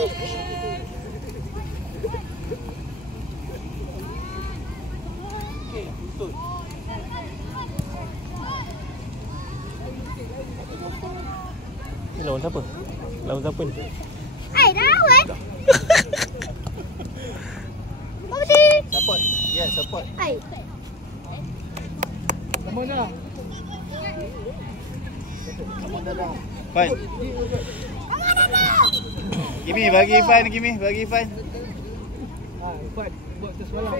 Ni lawan siapa? Lawan siapa ni? Dah awal. Budi. Support. Ya, support. Hai. Come on dah. Fine. Kimi bagi Fine, Kimi bagi Fine. Fine. Buat semalam.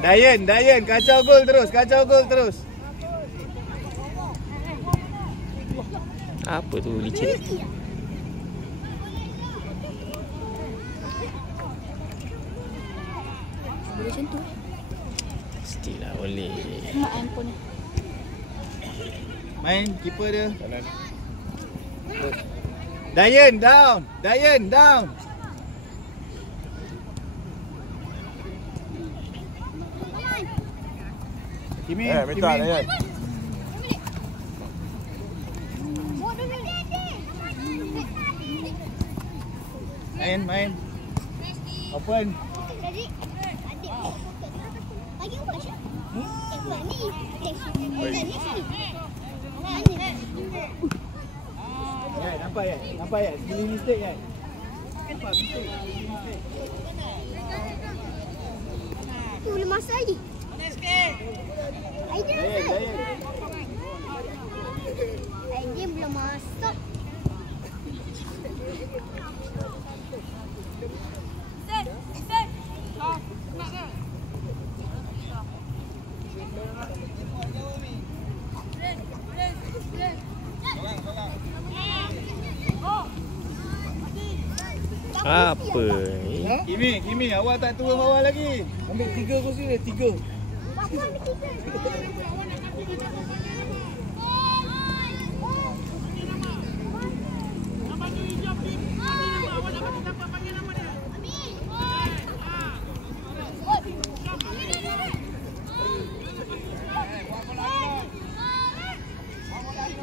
Dayan, kacau gol terus. Apa tu licin? Boleh macam tu. Mestilah boleh. Mak handphone ni. Main keeper dia. Dayan down. Kimi, minta Dayan. Main. Open. Jadi adik bagi apa Syah? Ni. Ya, nampak ya. Skill mistake kan? Nampak mistake. Tu boleh masuk lagi. Dayan. Dia belum masuk. Apa ni? Kimi, awak tak turun bawah lagi. Ambil 3 kursi ni, 3. Apa ambil 3?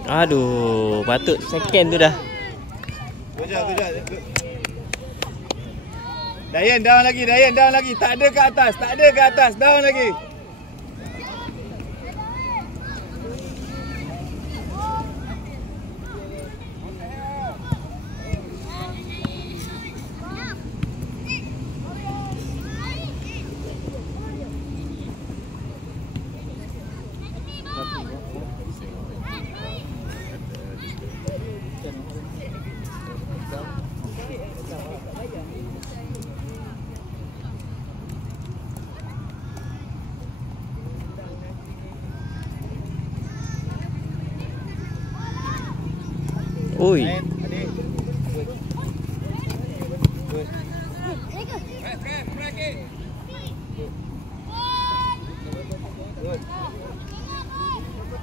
Aduh, patut second tu dah. Kejap. Dayan down lagi. Tak ada ke atas, down lagi. Oi. Adik. Good.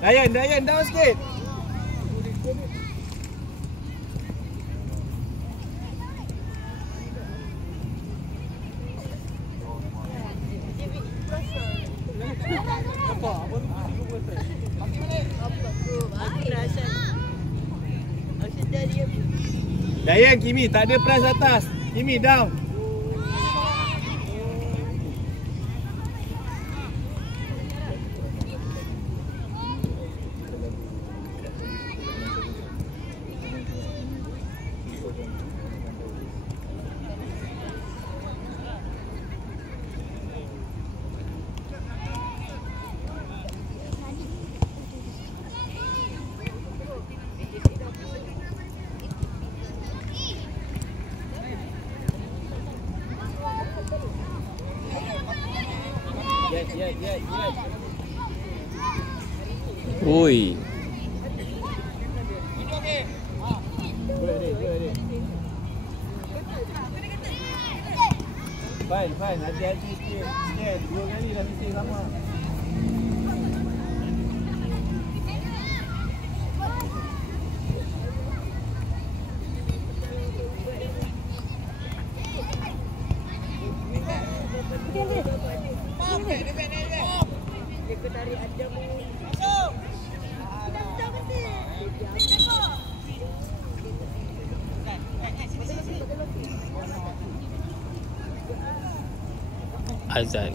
Dayan down sikit. Dayan, Kimi, tak ada press atas. Kimi, down. Yes. Oi. Fine. Hati-hati sikit. Sikit. 2 kali dah mesti sama. azan.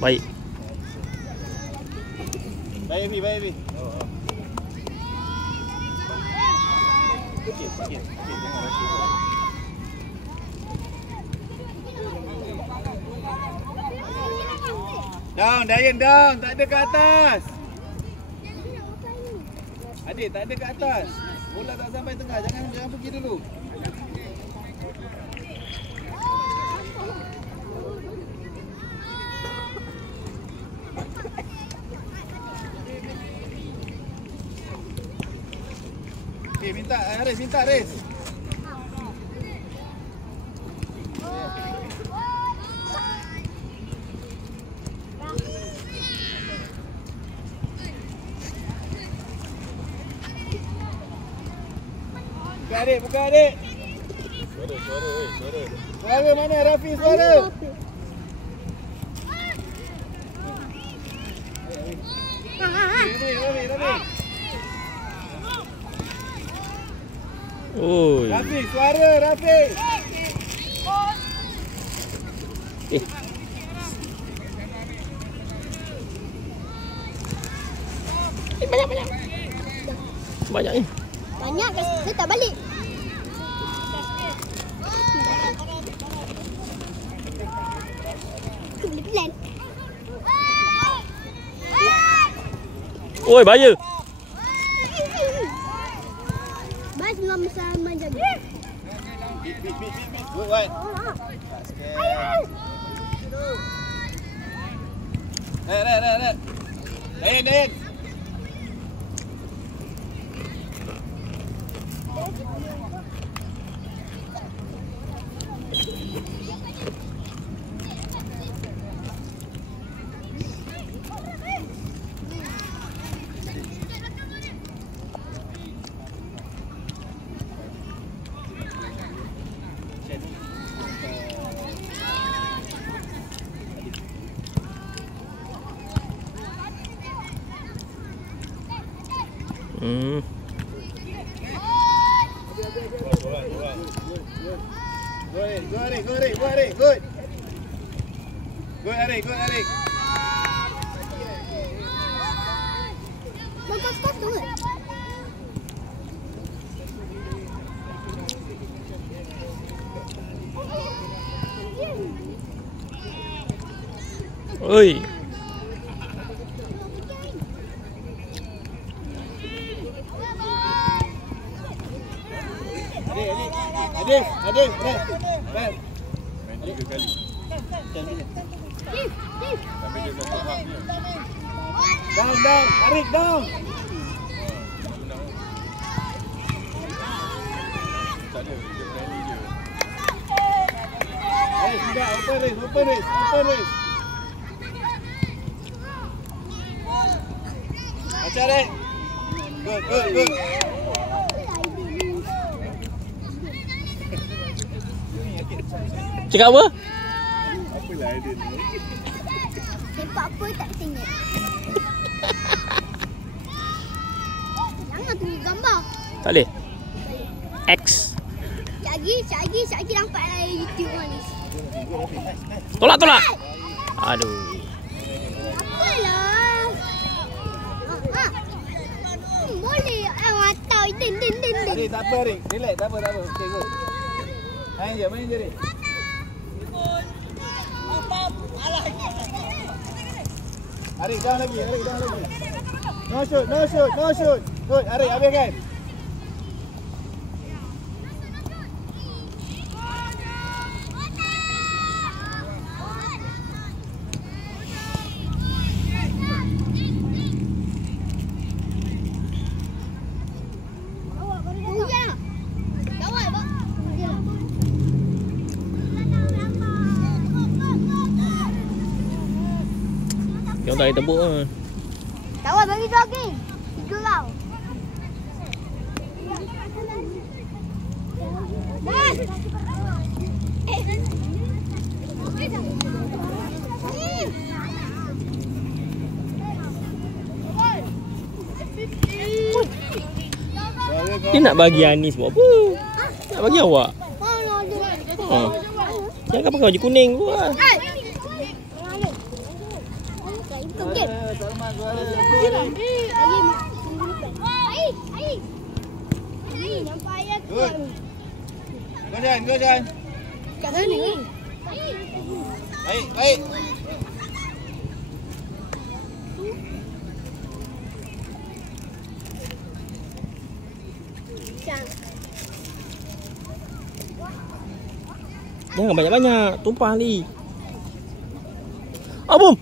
Baik. Baik Fi, baik Fi. Sikit. Jangan rasa. Down, Dayan down. Tak ada ke atas. Adik, tak ada ke atas. Bola tak sampai tengah. Jangan pergi dulu. Minta Haris, minta Haris. Buka adik. Suara. Suara mana Rafi, suara? Rafi. Oi. Rafi, suara Rafi. Banyak ni. Banyak dia tak balik. Aku boleh plan. Oi, bahaya. Mas belum sama jaga. Beat. Good one. Red. Dayan. Good. Good Arik. Bagus tu. Oi. Adik. Main 3 kali. Tapi dia tak faham dia. Down. Arik down. Tak ada, dia berani je. Arik, sudah. Open race. Macam Arik. Good. Cakap apa? Apalah dia ni. Sepak apa tak tengok. Jangan tunggu gambar. Tak boleh. X. Sekejap lagi nampak dalam YouTube ni. Tolak. Aduh. Apalah. Boleh. Matau. Din. Arik, tak apa Arik. Relax, tak apa. Okey, good. Main je Arik. Arik, down lagi. No shoot. Good, Arik, habiskan. Yang tak boleh tebuk kan. Tak apa, bagi jogging. 3 round. Dan. Dia nak bagi Anis buat apa? Nak bagi awak. Oh. Jangan pakai baju kuning tu lah. Salman suara. Nampak ayah tu. Good. Go Shan, go Shan. Kat sana ni. Baik, baik. Jangan banyak-banyak. Tumpah ni. Ah, boom.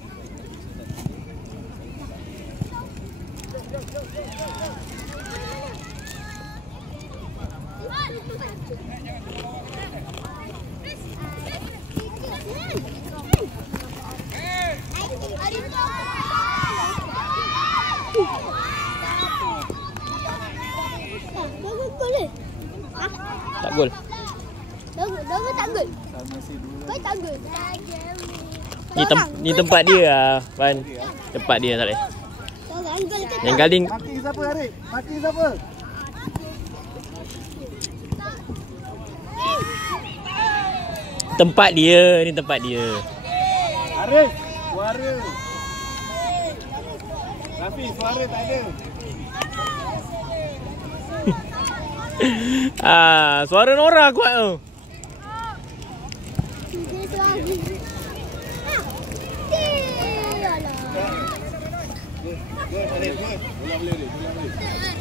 Tak gol. Dora tak gol. Kau tak gol. Ni tempat dia lah, Fan. Tempat dia tak boleh. Seorang gol ke Yang Gading Maki siapa Harik? Maki siapa? tempat dia, ni tempat dia. Harik, suara. Rafi, suara tak ada. Suara Nora kuat tu. Good, Harik, good.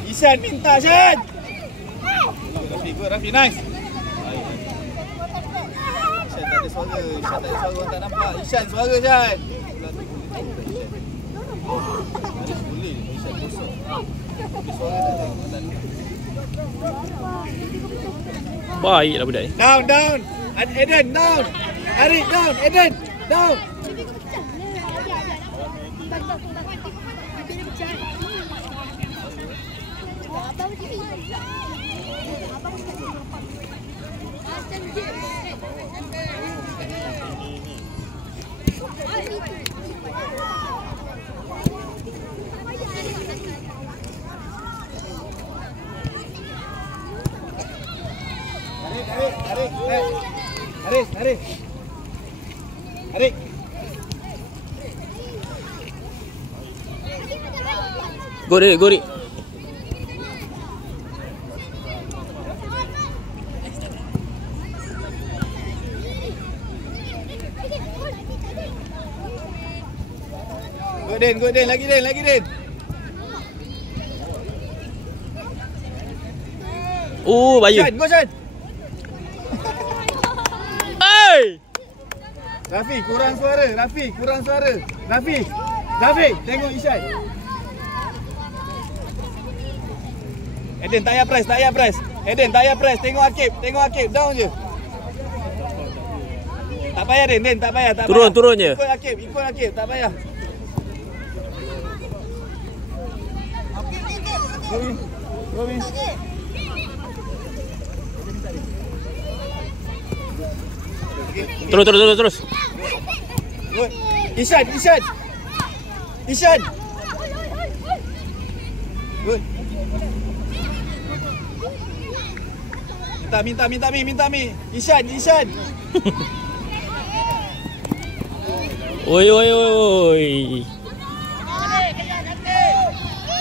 Ishan minta, Shan. Rafi, good, Rafi, nice. Ishan tak ada suara. Ishan tak ada suara, orang tak nampak. Ishan suara, Shan. Boleh, Ishan kosong. Tapi suara tak ada, orang tak ada. Baiklah budak ni. Down, down. Eden, down. Harik, down. Eden, down. Harik. Go Rik. Go Den, lagi Den. Bayu. Shan, go Shan. Hey! Rafi, kurang suara. Rafi, tengok Ishan. Eden, tak payah press. Eden, tak payah press. Tengok Akib, down je. Tak payah Den, tak payah. Turun je. Ikut Akib, tak payah. Go Min. Terus. Good. Ishan. Good. Minta mi. Ishan. Oi. Go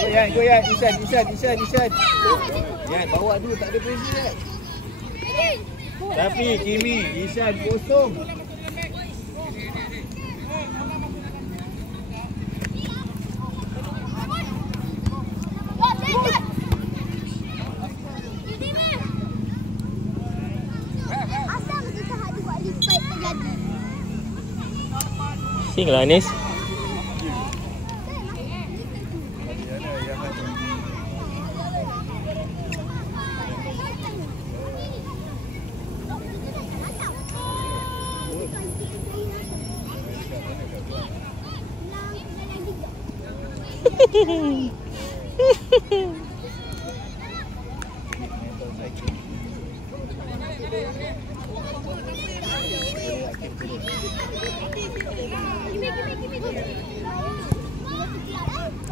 Yan. Ishan. Yan, bawa dulu, tak ada pressure kan. Tapi Kimi, Ishan kosong. Singlah Anis.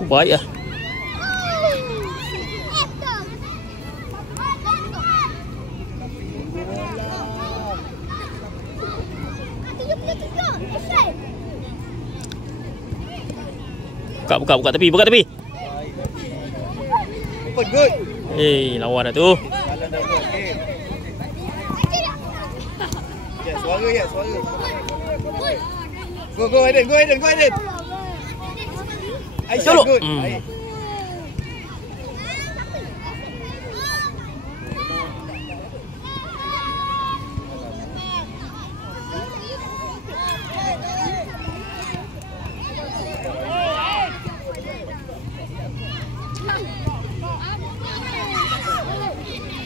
Baik lah. Buka tepi, buka tepi. Open good. Lawan dah tu. Malam dah buat game. Ya, suara. Go Aiden. Aisyah Colok. good. Baik.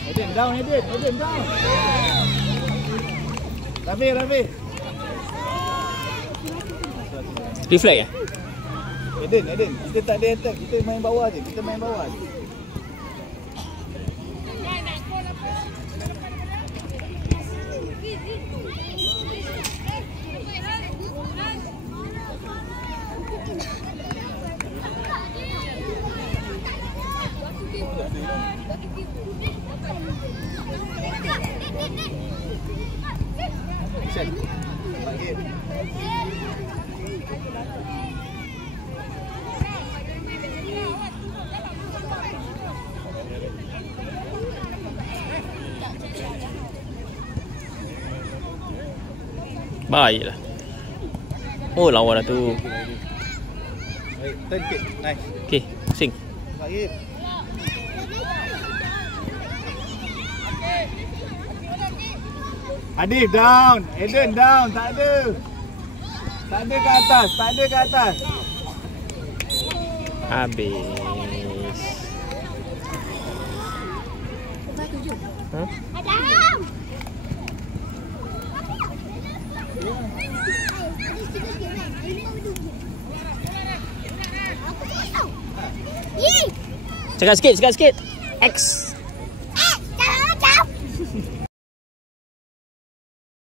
Aiden down. Rafi. Reflect ya? Aiden. Kita tak ada attack. Kita main bawah je. Baiklah. Oh, lawan dah tu. Baik, turn kick. Nice. Okey, sing. Baik. Adif down. Aiden down. Tak ada ke atas. Habis. Ha? Adam. Cakap sikit. X.